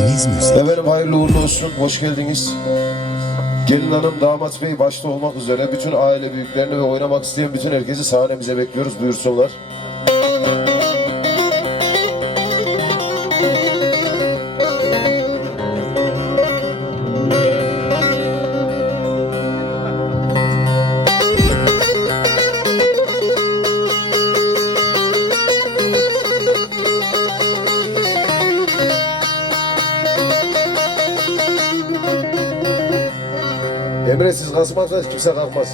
Deniz Müzik. Efendim hayırlı uğurlu olsun, hoş geldiniz. Gelin hanım, damat bey başta olmak üzere bütün aile büyüklerini ve oynamak isteyen bütün herkesi sahnemize bekliyoruz, buyursunlar. Emre, siz kalkmazsanız kimse kalkmaz.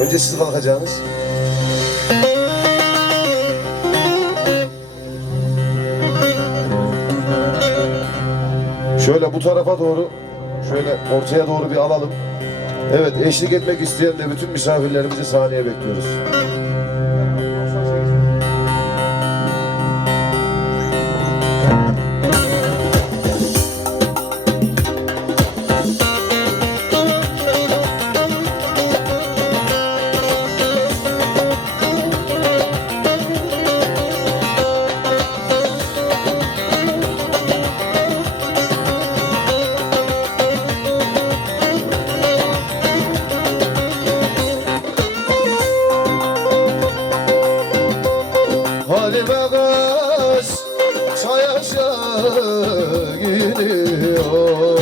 Önce siz kalkacaksınız. Şöyle bu tarafa doğru, şöyle ortaya doğru bir alalım. Evet, eşlik etmek isteyen de bütün misafirlerimizi sahneye bekliyoruz. Halime kız sayaca gidiyor.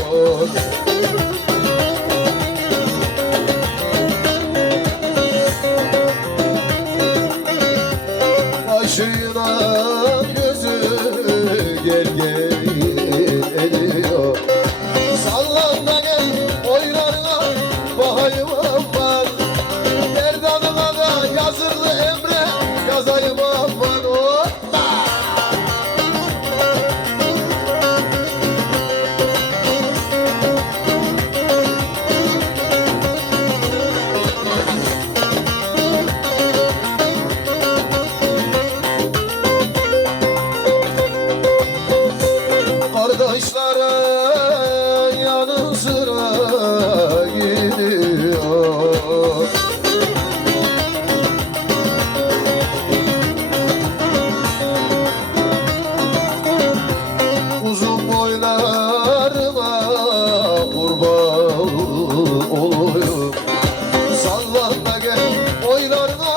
Başıyla gözü gel gel ediyor. Sallan da gel oylarına bakayım aman. Derdanına da yazırlı Emre yazayım aman. Kardeşlerin yanı sıra gidiyor. Uzun boylarına kurban olayım. Sallan da gel boylarına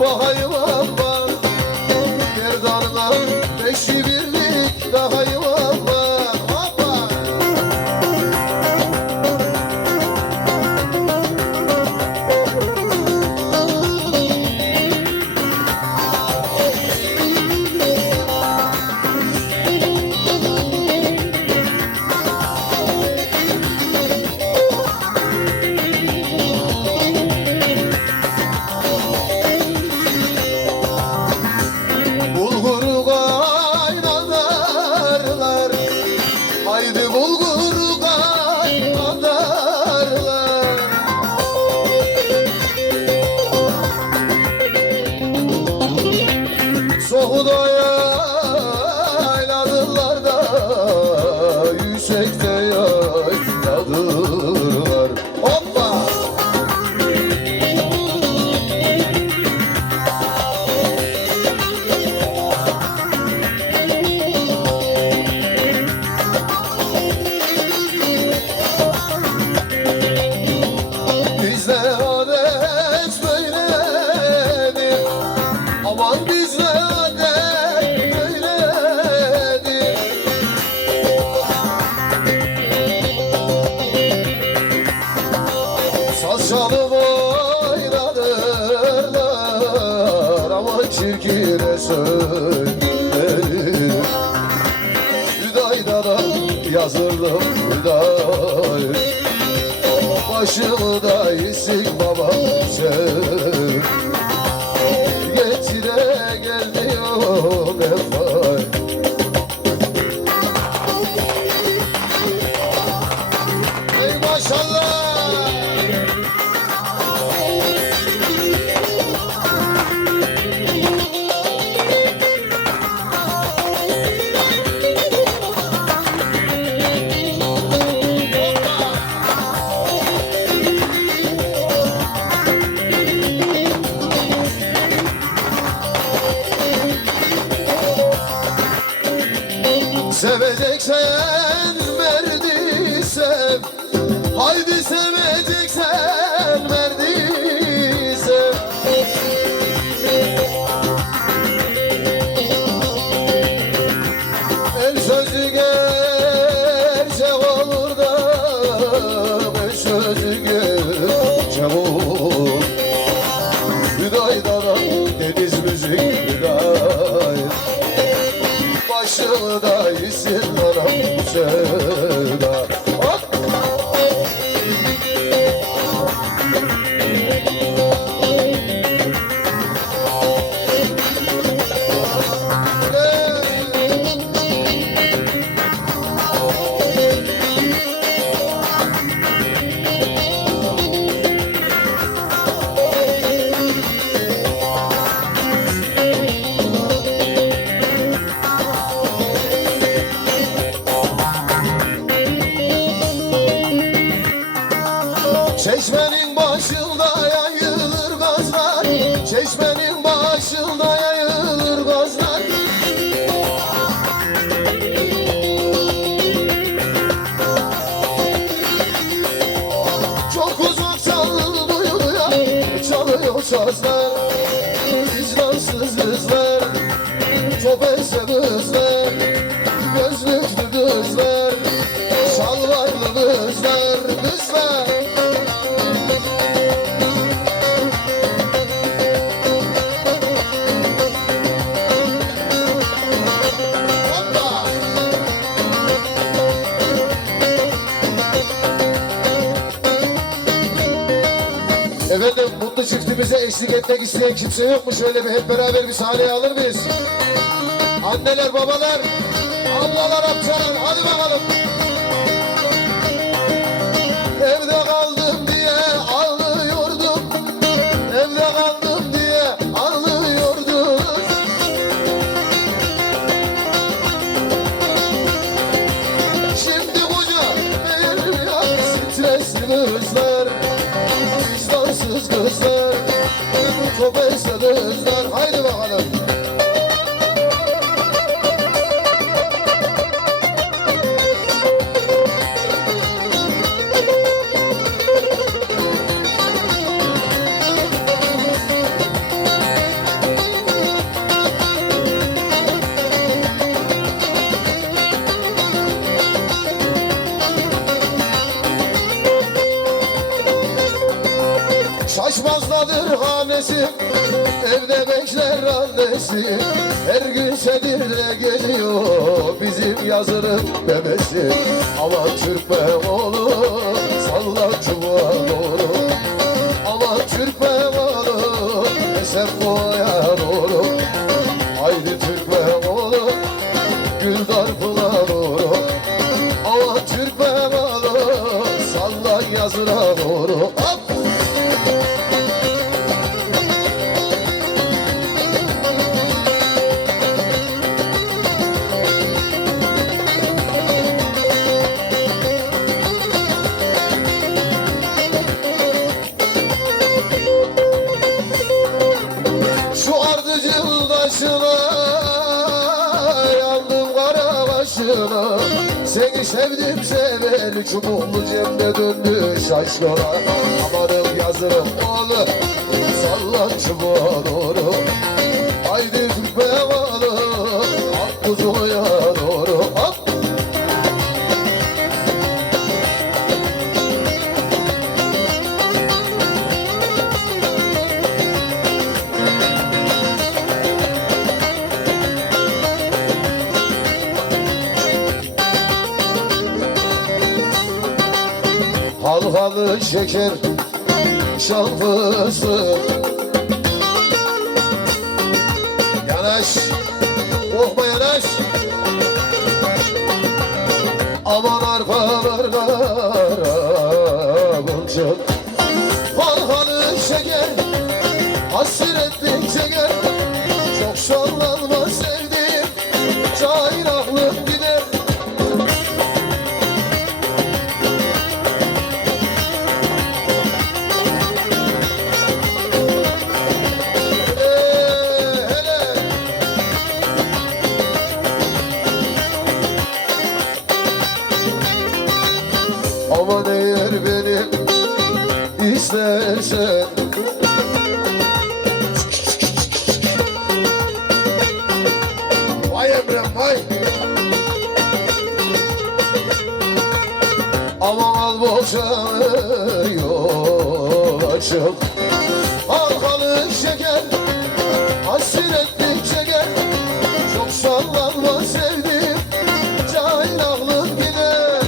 bakayım aman. Gerdanına beşi birlik dahayım aman. Bulguru kaynarlar, haydi bulguru kaynarlar. Soğuda yayladılar da, yüksekte yayladılar. Hoppa! Bizde adet böyledir, aman bizde adet böyledir. Saz çalıp oynadırlar, aman çirkine söylerim. Hüdayda da yazırdım Hüday. Başımı da isik baba sen. Getire gel diyorum efay. Ey maşallah. gerçek olur da bu sözü gerçek olur. Hüdayda'dan deniz müzik Hüday, başımda isim anam bu sevda. Çeşmenin başında yayılır gazlar, çeşmenin başında yayılır gazlar. Çok uzak çalınıyor, çalıyor sazlar. Vicdansız kızlar, çok ese kızlar, gözlüklü kızlar, şalvarlı kızlar, kızlar. Efendim mutlu çiftimize eşlik etmek isteyen kimse yok mu? Şöyle bir hep beraber bir sahneye alır mıyız? Anneler, babalar, ablalar, amcalar, hadi bakalım. Evde kaldım diye ağlıyordum, evde kaldım diye ağlıyordum. Şimdi koca vermiyor stresli kızlar, vicdansız kızlar, çok ese kızlar, haydi bakalım. Şaşmazdadır hanesi, evde bekler annesi. Her gün Sedir'de geliyor bizim yazının bebesi. Aman Türkmen oğlu, salla çubuğa doğru. Aman Türkmen oğlu, esen boya doğru. Haydi Türkmen oğlu, Güldarpın'a doğru. Aman Türkmen oğlu, salla yazına doğru. Hop! Şu ardıcıl taşına yandım kara başına. Seni sevdim seveli çubuklu cemde döndü şaşkına. Amanım yazırım oğlu, sallan çubuğa doğru. Haydi Türkmen oğlu, ak kuzuya doğru. Hop! Halkalı şeker, şal fıstık. Yanaş, korkma yanaş. Aman arkalar karabuncuk. Halkalı şeker, hasretlik çeker. Çok şallanma sevdiğim, cahil aklım gider. Aman eğer beni istersen, vay Emrem vay. Aman al boşanı yol açık. Halkalı şeker hasretlik çeker. Çok sallanma sevdim, cahil aklın gider.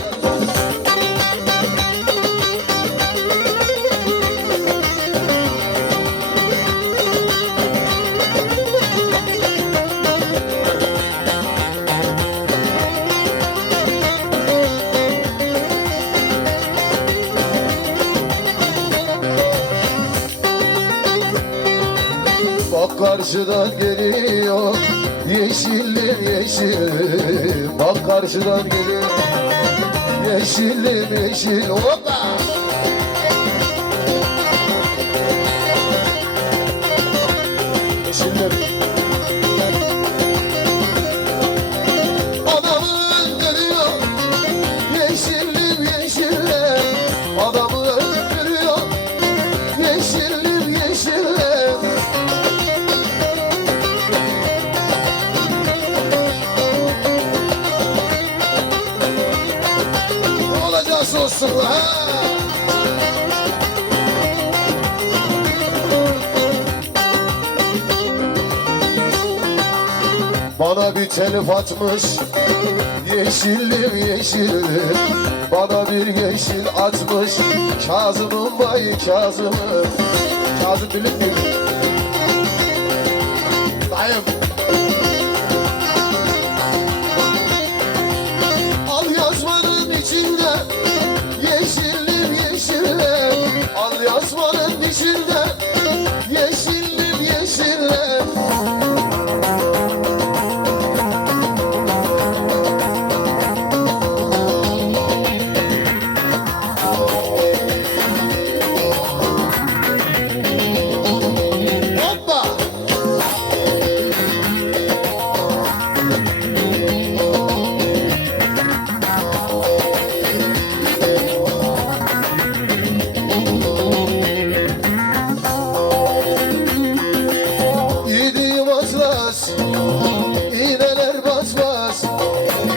Bak karşıdan geliyor yeşillim yeşillim. Bak karşıdan geliyor yeşillim yeşil. Hoppa! Yeşillim. Adamı öldürüyor yeşillim yeşillim. Adamı öldürüyor yeşillim yeşillim. Olacağız olsun ha. Bana bir telif atmış yeşillim yeşillim. Bana bir yeşil atmış Kazım'ın vay Kazım'ım. Kazım bilir miyim? Dayım. Al yazmanın içinde yeşillim yeşillim. Al yazmanın içinde yeşillim yeşillim. Hoppa! Yediğim azlas, iğneler basmaz.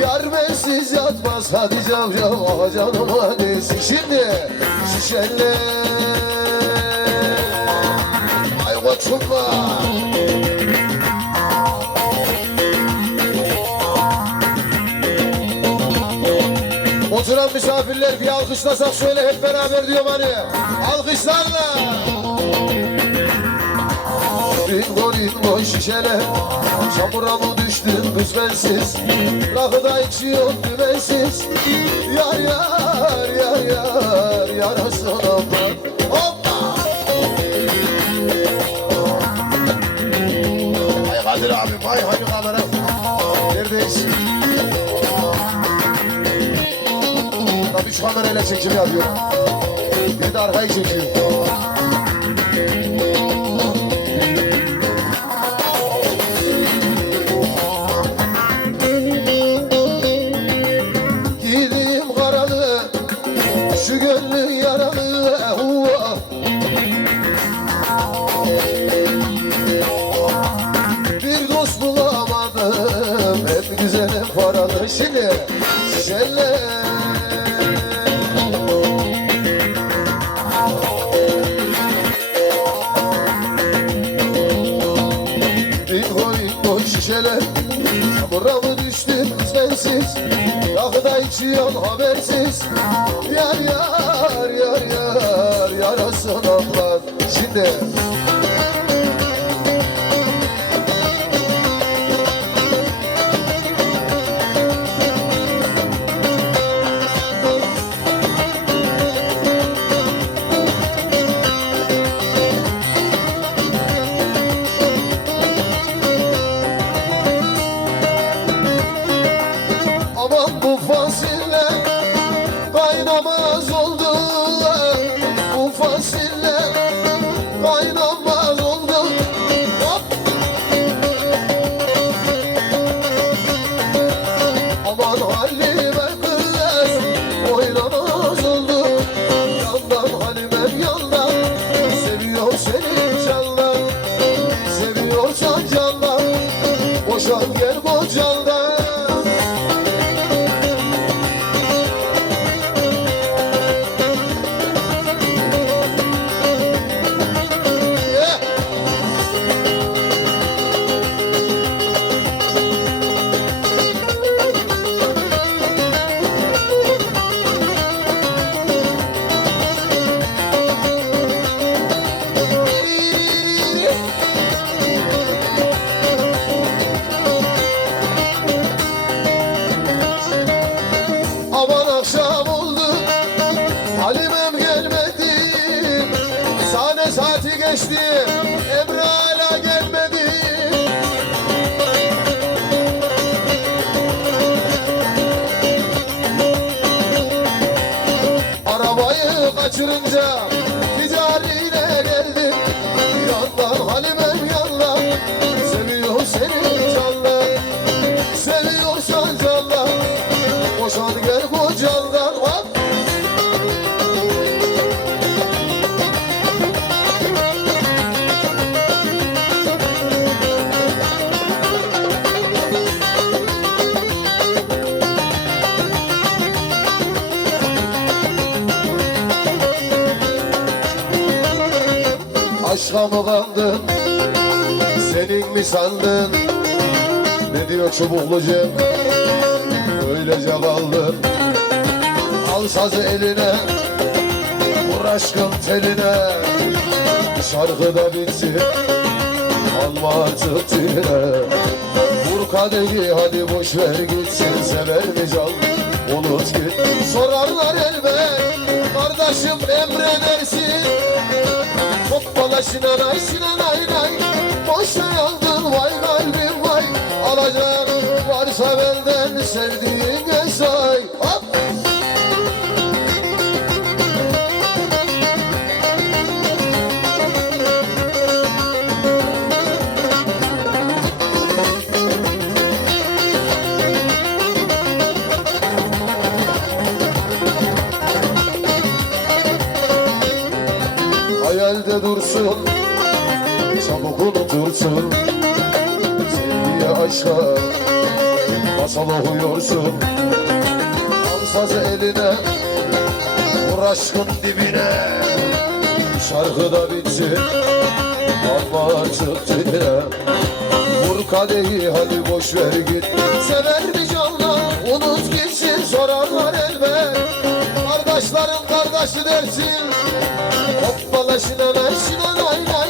Yar bensiz yatmaz. Hadi cavcav, ah canım hadi. Şimdi şişeler. Ay koçum var. Oturan misafirler bir alkışlasak şöyle hep beraber diyorum hani. Alkışlarla. Ringo ringo şişeler. Çamura mı düştün kız bensiz? Rakıda içiyor dümensiz. Yar yar yar yar yarasına bak. Hoppa! Hay Kadir abim, hay hani kamera. Neredeyiz? Tabii üç kamerayla çekim yapıyor. Bir de arkayı çekiyor. Giydiğim karalı, şu gönlün yaralı. Bir dost bulamadım, hep güzel hep paralı. Şimdi şişeler. Şişeler, çamura mı düştün sensiz? Rakıda içiyorsun habersiz. Yar yar yar yar yarasın abla. Şimdi aman bu fasille kaynamaz oldular. Bu fasille kaynamaz Aman akşam oldu, Halimem gelmedi. Sahne saati geçti, Emre hala gelmedi. Arabayı kaçırınca ticariyle geldim. Yandan Halimem yandan, seviyor seni canla. Seviyorsan canla, boşan gel kocandan. Hop! Aşka mı kandın, senin mi sandın? Ne diyor çubuklucu, öylece kaldın. Al sazı eline, vur aşkın teline. Şarkı da bitsin, alma artık diline. Vur kadehi hadi boş ver gitsin. Sever mi can, unut git. Sorarlar elbet, kardeşim emredersin. Hoppala sinanay sinanay nay. Boşa yandın vay kalbim vay. Alacağın varsa benden sevdiğine say. Hop! Hayalde dursun, çabuk unutursun. Sevgiye aşka masal okuyorsun. Al sazı eline, vur aşkın dibine. Şarkı da bitsin, alma artık diline. Vur kadehi hadi boş ver git. Sever mi canla, unut gitsin. Sorarlar elbet, kardeşlerin kardeşi dersin. Hoppala şinanay şinanay nay.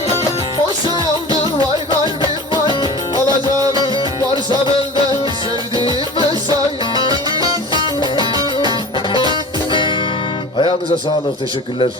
Boşa yandın vay kalbim vay. Alacağın varsa benden sevdiğime say. Ayağınıza sağlık, teşekkürler.